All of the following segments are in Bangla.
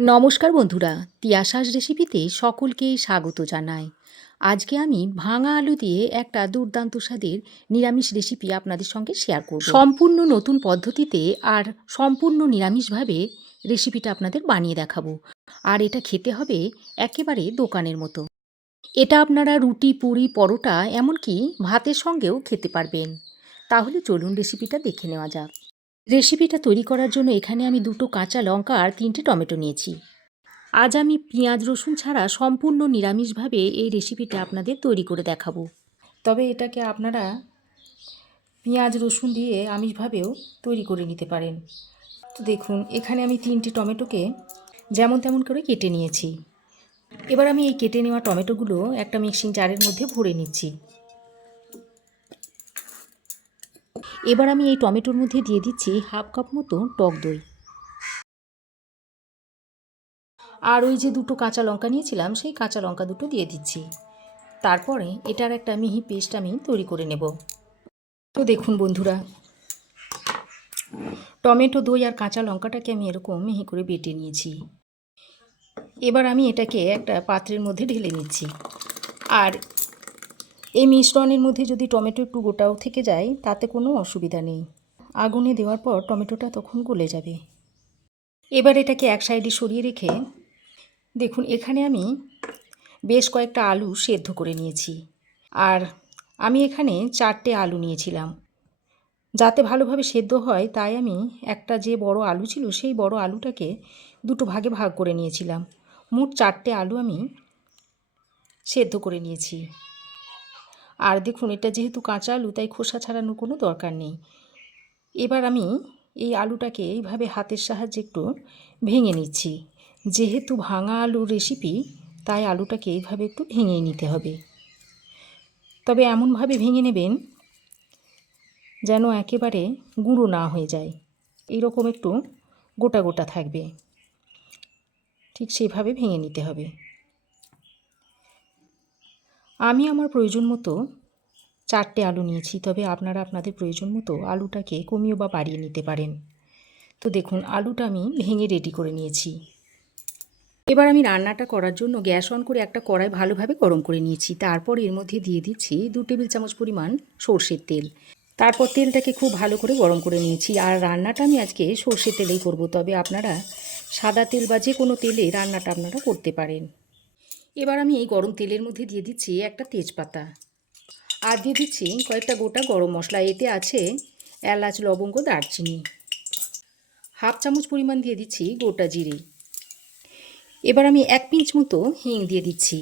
নমস্কার বন্ধুরা, তিয়াশাস রেসিপিতে সকলকেই স্বাগত জানাই। আজকে আমি ভাঙা আলু দিয়ে একটা দুর্দান্ত স্বাদের নিরামিষ রেসিপি আপনাদের সঙ্গে শেয়ার করব। সম্পূর্ণ নতুন পদ্ধতিতে আর সম্পূর্ণ নিরামিষভাবে রেসিপিটা আপনাদের বানিয়ে দেখাবো। আর এটা খেতে হবে একেবারে দোকানের মতো। এটা আপনারা রুটি, পুরি, পরোটা, এমনকি ভাতের সঙ্গেও খেতে পারবেন। তাহলে চলুন রেসিপিটা দেখে নেওয়া যাক। রেসিপিটা তৈরি করার জন্য এখানে আমি দুটো কাঁচা লঙ্কা আর তিনটে টমেটো নিয়েছি। আজ আমি পেঁয়াজ, রসুন ছাড়া সম্পূর্ণ নিরামিষভাবে এই রেসিপিটা আপনাদের তৈরি করে দেখাবো। তবে এটাকে আপনারা পেঁয়াজ, রসুন দিয়ে আমিষভাবেও তৈরি করে নিতে পারেন। তো দেখুন, এখানে আমি তিনটে টমেটোকে যেমন তেমন করে কেটে নিয়েছি। এবার আমি এই কেটে নেওয়া টমেটোগুলো একটা মিক্সিং জারের মধ্যে ভরে নিচ্ছি। এবার আমি এই টমেটোর মধ্যে দিয়ে দিচ্ছি হাফ কাপ মতো টক দই। আর ওই যে দুটো কাঁচা লঙ্কা নিয়েছিলাম, সেই কাঁচা লঙ্কা দুটো দিয়ে দিচ্ছি। তারপরে এটার একটা মিহি পেস্ট আমি তৈরি করে নেব। তো দেখুন বন্ধুরা, টমেটো দই আর কাঁচা লঙ্কাটাকে আমি এরকম মিহি করে বেটে নিয়েছি। এবার আমি এটাকে একটা পাত্রের মধ্যে ঢেলে নিচ্ছি। আর এই মিশ্রণের মধ্যে যদি টমেটো একটু গোটাও থেকে যায়, তাতে কোনো অসুবিধা নেই। আগুনে দেওয়ার পর টমেটোটা তখন গলে যাবে। এবার এটাকে এক সাইডে সরিয়ে রেখে, দেখুন এখানে আমি বেশ কয়েকটা আলু সেদ্ধ করে নিয়েছি। আর আমি এখানে চারটে আলু নিয়েছিলাম। যাতে ভালোভাবে সেদ্ধ হয়, তাই আমি একটা যে বড় আলু ছিল, সেই বড় আলুটাকে দুটো ভাগে ভাগ করে নিয়েছিলাম। মোট চারটে আলু আমি সেদ্ধ করে নিয়েছি। আর দেখুন, এটা যেহেতু কাঁচা আলু, তাই খোসা ছাড়ানোর কোনো দরকার নেই। এবার আমি এই আলুটাকে এইভাবে হাতের সাহায্যে একটু ভেঙে নিচ্ছি। যেহেতু ভাঙা আলুর রেসিপি তাই আলুটাকে এইভাবে একটু ভেঙে নিতে হবে। তবে এমনভাবে ভেঙে নেবেন যেন একেবারে গুঁড়ো না হয়ে যায়। এইরকম একটু গোটা গোটা থাকবে। ঠিক সেভাবে ভেঙে নিতে হবে। আমি আমার প্রয়োজন মতো চারটে আলু নিয়েছি, তবে আপনারা আপনাদের প্রয়োজন মতো আলুটাকে কমিয়ে বা বাড়িয়ে নিতে পারেন। তো দেখুন, আলুটা আমি ভেঙে রেডি করে নিয়েছি। এবার আমি রান্নাটা করার জন্য গ্যাস অন করে একটা কড়াই ভালোভাবে গরম করে নিয়েছি। তারপর এর মধ্যে দিয়ে দিচ্ছি দু টেবিল চামচ পরিমাণ সর্ষের তেল। তারপর তেলটাকে খুব ভালো করে গরম করে নিয়েছি। আর রান্নাটা আমি আজকে সর্ষের তেলেই করব, তবে আপনারা সাদা তেল বা যে কোনো তেলে রান্নাটা আপনারা করতে পারেন। এবার আমি এই গরম তেলের মধ্যে দিয়ে দিচ্ছি একটা তেজপাতা। আর দিয়ে দিচ্ছি কয়েকটা গোটা গরম মশলা, এতে আছে এলাচ, লবঙ্গ, দারচিনি। হাফ চামচ পরিমাণ দিয়ে দিচ্ছি গোটা জিরে। এবার আমি এক পিঞ্চ মতো হিং দিয়ে দিচ্ছি।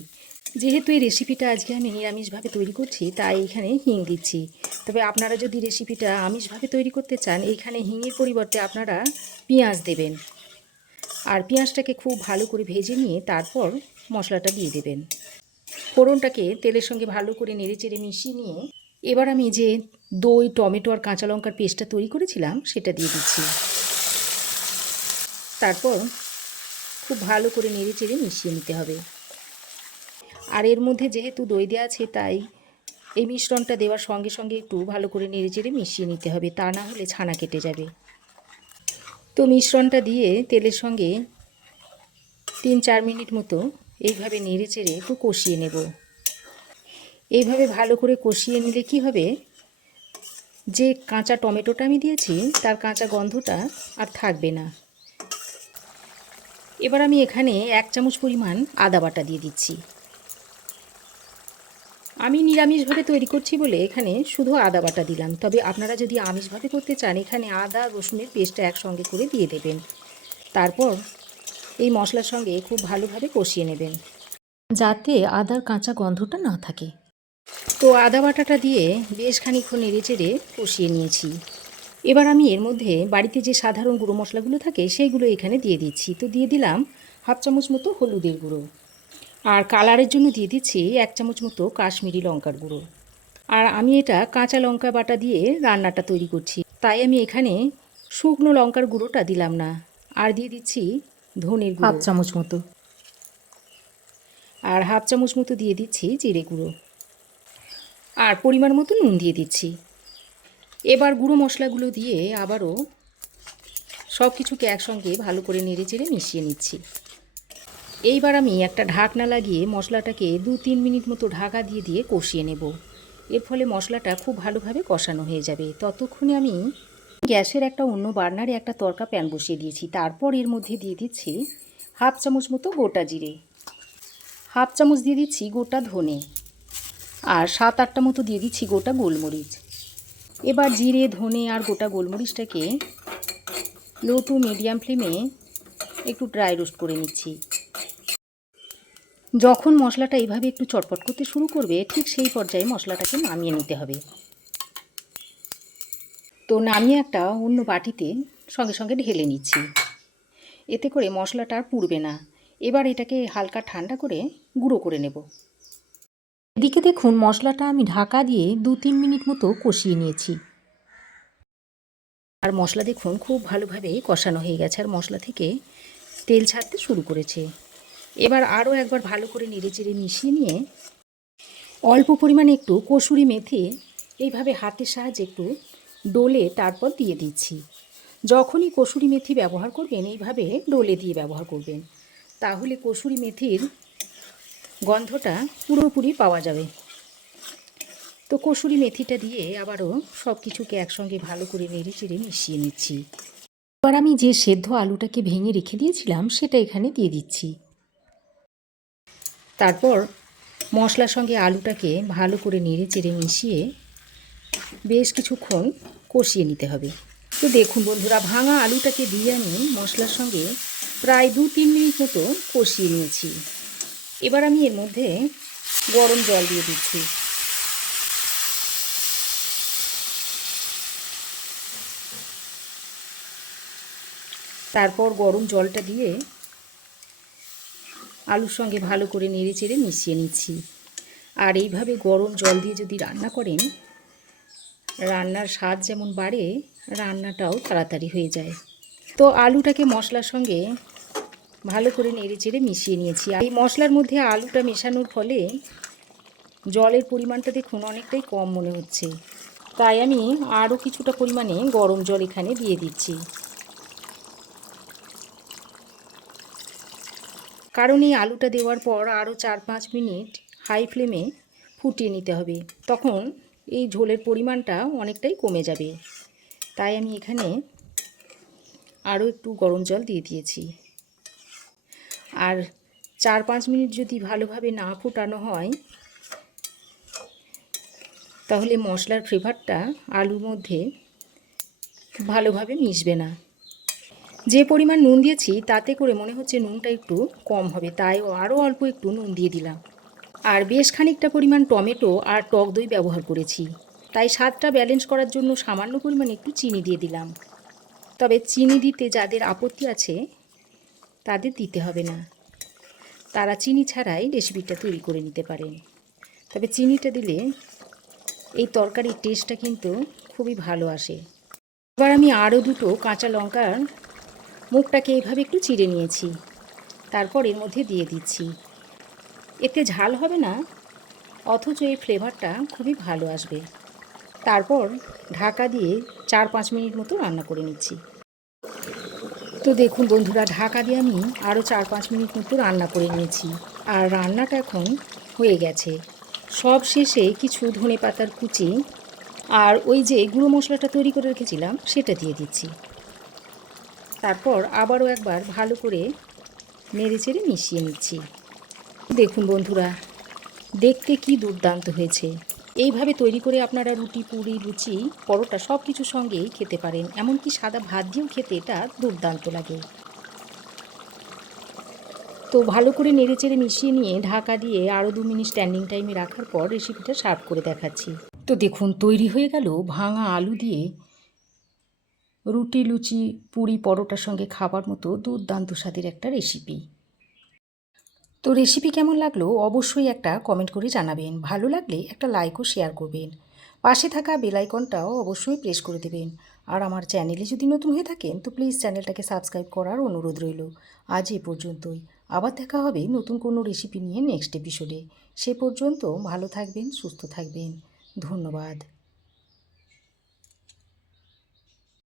যেহেতু এই রেসিপিটা আজকে আমি নিরামিষভাবে তৈরি করছি, তাই এখানে হিং দিচ্ছি। তবে আপনারা যদি রেসিপিটা আমিষভাবে তৈরি করতে চান এইখানে হিঙের পরিবর্তে আপনারা পেঁয়াজ দেবেন। আর পেঁয়াজটাকে খুব ভালো করে ভেজে নিয়ে তারপর মশলাটা দিয়ে দেবেন। ফোড়নটাকে তেলের সঙ্গে ভালো করে নেড়ে চেড়ে মিশিয়ে নিয়ে এবার আমি যে দই, টমেটো আর কাঁচা লঙ্কার পেস্টটা তৈরি করেছিলাম, সেটা দিয়ে দিচ্ছি। তারপর খুব ভালো করে নেড়ে চেড়ে মিশিয়ে নিতে হবে। আর এর মধ্যে যেহেতু দই দেওয়া আছে, তাই এই মিশ্রণটা দেওয়ার সঙ্গে সঙ্গে একটু ভালো করে নেড়ে চেড়ে মিশিয়ে নিতে হবে, তা না হলে ছানা কেটে যাবে। তো মিশ্রণটা দিয়ে তেলের সঙ্গে তিন চার মিনিট মতো এইভাবে নেড়ে চেড়ে একটু কষিয়ে নেব। এইভাবে ভালো করে কষিয়ে নিলে কি হবে? যে কাঁচা টমেটোটা আমি দিয়েছি, তার কাঁচা গন্ধটা আর থাকবে না। এবার আমি এখানে এক চামচ পরিমাণ আদা বাটা দিয়ে দিচ্ছি। আমি নিরামিষভাবে তৈরি করছি বলে এখানে শুধু আদা বাটা দিলাম। তবে আপনারা যদি আমিষভাবে করতে চান, এখানে আদা রসুনের পেস্টটা একসঙ্গে করে দিয়ে দেবেন। তারপর এই মশলার সঙ্গে খুব ভালোভাবে কষিয়ে নেবেন। যাতে আদার কাঁচা গন্ধটা না থাকে। তো আদা বাটাটা দিয়ে বেশ খানিক্ষণ নেড়ে চেড়ে কষিয়ে নিয়েছি। এবার আমি এর মধ্যে বাড়িতে যে সাধারণ গুঁড়ো মশলাগুলো থাকে, সেইগুলো এখানে দিয়ে দিচ্ছি। তো দিয়ে দিলাম হাফ চামচ মতো হলুদের গুঁড়ো। আর কালারের জন্য দিয়ে দিচ্ছি এক চামচ মতো কাশ্মীরি লঙ্কার গুঁড়ো। আর আমি এটা কাঁচা লঙ্কা বাটা দিয়ে রান্নাটা তৈরি করছি। তাই আমি এখানে শুকনো লঙ্কার গুঁড়োটা দিলাম না। আর দিয়ে দিচ্ছি ধনের গুঁড়ো। হাফ চামচ মতো। আর হাফ চামচ মতো দিয়ে দিচ্ছি জিরে গুঁড়ো। আর পরিমাণ মতো নুন দিয়ে দিচ্ছি। এবার গুঁড়ো মশলাগুলো দিয়ে আবারও সব কিছুকে একসঙ্গে ভালো করে নেড়ে চেড়ে মিশিয়ে নিচ্ছি। এইবার আমি একটা ঢাকনা লাগিয়ে মশলাটাকে দু তিন মিনিট মতো ঢাকা দিয়ে দিয়ে কষিয়ে নেব। এর ফলে মশলাটা খুব ভালোভাবে কষানো হয়ে যাবে। ততক্ষণে আমি গ্যাসের একটা অন্য বার্নারে একটা তরকা প্যান বসিয়ে দিয়েছি। তারপর এর মধ্যে দিয়ে দিচ্ছি হাফ চামচ মতো গোটা জিরে। হাফ চামচ দিয়ে দিচ্ছি গোটা ধনে। আর সাত আটটা মতো দিয়ে দিচ্ছি গোটা গোলমরিচ। এবার জিরে, ধনে আর গোটা গোলমরিচটাকে লো টু মিডিয়াম ফ্লেমে একটু ড্রাই রোস্ট করে নিচ্ছি। যখন মশলাটা এইভাবে একটু চটপট করতে শুরু করবে, ঠিক সেই পর্যায়ে মশলাটাকে নামিয়ে নিতে হবে। তো নামিয়ে একটা অন্য বাটিতে সঙ্গে সঙ্গে ঢেলে নিচ্ছি। এতে করে মশলাটা আর পুড়বে না। এবার এটাকে হালকা ঠান্ডা করে গুঁড়ো করে নেব। এদিকে দেখুন, মশলাটা আমি ঢাকা দিয়ে দু তিন মিনিট মতো কষিয়ে নিয়েছি। আর মশলা দেখুন, খুব ভালোভাবে কষানো হয়ে গেছে আর মশলা থেকে তেল ছাড়তে শুরু করেছে। এবার আরও একবার ভালো করে নেড়ে চেড়ে মিশিয়ে নিয়ে অল্প পরিমাণে একটু কসুরি মেথি, এইভাবে হাতের সাহায্যে একটু ডোলে তারপর দিয়ে দিচ্ছি। যখনই কসুরি মেথি ব্যবহার করবেন, এইভাবে ডোলে দিয়ে ব্যবহার করবেন। তাহলে কসুরি মেথির গন্ধটা পুরোপুরি পাওয়া যাবে। তো কসুরি মেথিটা দিয়ে আবারও সব কিছুকে একসঙ্গে ভালো করে নেড়ে চেড়ে মিশিয়ে নিচ্ছি। এবার আমি যে সেদ্ধ আলুটাকে ভেঙে রেখে দিয়েছিলাম, সেটা এখানে দিয়ে দিচ্ছি। তারপর মশলার সঙ্গে আলুটাকে ভালো করে নেড়ে চেড়ে মিশিয়ে বেশ কিছুক্ষণ কষিয়ে নিতে হবে। তো দেখুন বন্ধুরা, ভাঙা আলুটাকে দিয়ে আমি মশলার সঙ্গে প্রায় দু তিন মিনিট মতো কষিয়ে নিয়েছি। এবার আমি এর মধ্যে গরম জল দিয়ে দিচ্ছি। তারপর গরম জলটা দিয়ে আলুর সঙ্গে ভালো করে নেড়ে চেড়ে মিশিয়ে নিচ্ছি। আর এইভাবে গরম জল দিয়ে যদি রান্না করেন রান্নার স্বাদ যেমন বাড়ে, রান্নাটাও তাড়াতাড়ি হয়ে যায়। তো আলুটাকে মশলার সঙ্গে ভালো করে নেড়ে চেড়ে মিশিয়ে নিয়েছি। আর এই মশলার মধ্যে আলুটা মেশানোর ফলে জলের পরিমাণটা দেখুন অনেকটাই কম মনে হচ্ছে। তাই আমি আরও কিছুটা পরিমাণে গরম জল এখানে দিয়ে দিচ্ছি। কারণ এই আলুটা দেওয়ার পর আরও চার পাঁচ মিনিট হাই ফ্লেমে ফুটিয়ে নিতে হবে। তখন এই ঝোলের পরিমাণটা অনেকটাই কমে যাবে। তাই আমি এখানে আরও একটু গরম জল দিয়ে দিয়েছি। আর চার পাঁচ মিনিট যদি ভালোভাবে না ফুটানো হয়, তাহলে মশলার ফ্লেভারটা আলুর মধ্যে ভালোভাবে মিশবে না। যে পরিমাণ নুন দিয়েছি, তাতে করে মনে হচ্ছে নুনটা একটু কম হবে, তাই আরও অল্প একটু নুন দিয়ে দিলাম। আর বেশ খানিকটা পরিমাণ টমেটো আর টক দই ব্যবহার করেছি। তাই স্বাদটা ব্যালেন্স করার জন্য সামান্য পরিমাণ একটু চিনি দিয়ে দিলাম। তবে চিনি দিতে যাদের আপত্তি আছে, তাদের দিতে হবে না। তারা চিনি ছাড়াই রেসিপিটা তৈরি করে নিতে পারেন। তবে চিনিটা দিলে এই তরকারির টেস্টটা কিন্তু খুবই ভালো আসে। এবার আমি আরও দুটো কাঁচা লঙ্কার মুখটাকে এইভাবে একটু চিড়ে নিয়েছি। তারপর এর মধ্যে দিয়ে দিচ্ছি। এতে ঝাল হবে না, অথচ এই ফ্লেভারটা খুবই ভালো আসবে। তারপর ঢাকা দিয়ে চার পাঁচ মিনিট মতো রান্না করে নিচ্ছি। তো দেখুন বন্ধুরা, ঢাকা দিয়ে আমি আরও চার পাঁচ মিনিট মতো রান্না করে নিয়েছি। আর রান্নাটা এখন হয়ে গেছে। সব শেষে কিছু ধনে পাতার কুচি আর ওই যে গুঁড়ো মশলাটা তৈরি করে রেখেছিলাম, সেটা দিয়ে দিচ্ছি। তারপর আবারও একবার ভালো করে নেড়ে চেড়ে মিশিয়ে নিচ্ছি। দেখুন বন্ধুরা, দেখতে কি দুর্দান্ত হয়েছে। এইভাবে তৈরি করে আপনারা রুটি, পুরি, লুচি, পরোটা সব কিছুর সঙ্গেই খেতে পারেন। এমনকি সাদা ভাত দিয়েও খেতে এটা দুর্দান্ত লাগে। তো ভালো করে নেড়ে চেড়ে মিশিয়ে নিয়ে ঢাকা দিয়ে আরও দু মিনিট স্ট্যান্ডিং টাইমে রাখার পর রেসিপিটা সার্ভ করে দেখাচ্ছি। তো দেখুন, তৈরি হয়ে গেল ভাঙা আলু দিয়ে রুটি, লুচি, পুরি, পরোটার সঙ্গে খাবার মতো দুর্দান্ত স্বাদের একটা রেসিপি তো রেসিপি কেমন লাগল অবশ্যই একটা কমেন্ট করে জানাবেন। ভালো লাগলে একটা লাইকও শেয়ার করবেন। পাশে থাকা বেলাইকনটাও অবশ্যই প্রেস করে দেবেন। আর আমার চ্যানেলে যদি নতুন হয়ে থাকেন, তো প্লিজ চ্যানেলটাকে সাবস্ক্রাইব করার অনুরোধ রইল। আজ এ পর্যন্তই। আবার দেখা হবে নতুন কোনো রেসিপি নিয়ে নেক্সট এপিসোডে সে পর্যন্ত ভালো থাকবেন, সুস্থ থাকবেন। ধন্যবাদ।